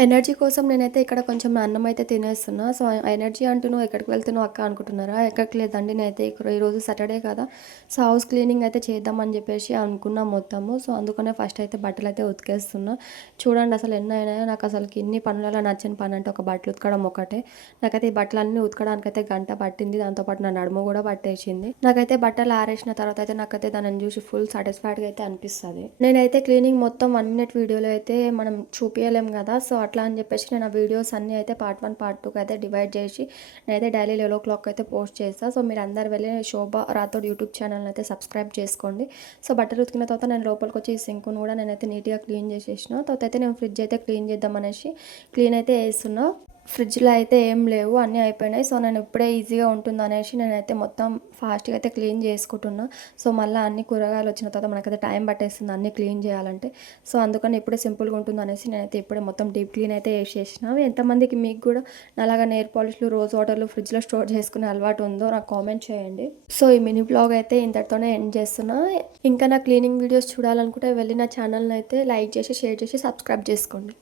Energy కోసం నేనైతే ఇక్కడ కొంచెం అన్నం అయితే తినేస్తున్నా. సో, ఎనర్జీ అంటూ "నువ్వు ఎక్కడికి వెళ్తున్నావు అక్క" అనుకుంటున్నారా? ఎక్కడికి లేదండి. నేనైతే ఈరోజు సాటర్డే కదా! సో, హౌస్ క్లీనింగ్ అయితే చేద్దామని చెప్పేసి అనుకున్నా మొత్తము. సో, అందుకనే ఫస్ట్ అయితే బట్టలైతే ఉతికేస్తున్నా. చూడండి అసలు ఎన్నయినాయో. నాకు అసలుకి ఇన్ని పనులలో నచ్చని పని అంటే ఒక బట్టలు ఉతకడం ఒకటే. నాకైతే ఈ బట్టలన్నీ ఉతకడానికైతే గంట పట్టింది. దాంతో పాటు నా నడుము కూడా పట్టేసింది. నాకైతే బట్టలు ఆరేసిన తర్వాత అయితే నాకైతే దానిని చూసి ఫుల్ సాటిస్ఫైడ్‌గా అయితే అనిపిస్తది. నేనైతే క్లీనింగ్ మొత్తం 1 మినిట్ వీడియోలో అయితే మనం చూపియలేం కదా! సో, అట్లా అని చెప్పేసి నేను ఆ వీడియోస్ అన్నీ అయితే పార్ట్ 1, పార్ట్ 2 అయితే డివైడ్ చేసి నేనైతే డైలీ 11:00 అయితే పోస్ట్ చేస్తా. సో, మీరందరూ వెళ్ళి శోభ రాథోడ్ యూట్యూబ్ ఛానల్‌ని అయితే సబ్స్క్రైబ్ చేసుకోండి. సో, బట్టలు ఉతికిన తర్వాత నేను లోపలికొచ్చి ఈ సింక్‌ని కూడా నేనైతే నీట్‌గా క్లీన్ చేసేసిన. తర్వాత అయితే నేను ఫ్రిడ్జ్ అయితే క్లీన్ చేద్దామనేసి క్లీన్ అయితే చేస్తున్నా. ఫ్రిడ్జ్‌లో అయితే ఏం లేవు. అన్నీ అయిపోయినాయి. సో, నేను ఇప్పుడే ఈజీగా ఉంటుందనేసి నేనైతే మొత్తం ఫాస్ట్‌గా అయితే క్లీన్ చేసుకుంటున్నా. సో, మళ్ళా అన్ని కూరగాయలు వచ్చిన తర్వాత మనకైతే టైం పట్టేస్తుంది అన్నీ క్లీన్ చేయాలంటే. సో, అందుకని ఇప్పుడే సింపుల్‌గా ఉంటుందనేసి నేనైతే ఇప్పుడే మొత్తం డీప్ క్లీన్ అయితే చేసేసిన. ఎంతమందికి మీకు కూడా నాలాగా నెయిల్ పాలిష్‌లు, రోజ్ వాటర్‌లు ఫ్రిడ్జ్‌లో స్టోర్ చేసుకునే అలవాటు ఉందో నాకు కామెంట్ చేయండి. సో, ఈ మినీ వ్లాగ్ అయితే ఇంతటితోనే ఎండ్ చేస్తున్నా. ఇంకా నా క్లీనింగ్ వీడియోస్ చూడాలనుకుంటే వెళ్ళి నా ఛానల్‌ని అయితే లైక్ చేసి, షేర్ చేసి, సబ్స్క్రైబ్ చేసుకోండి.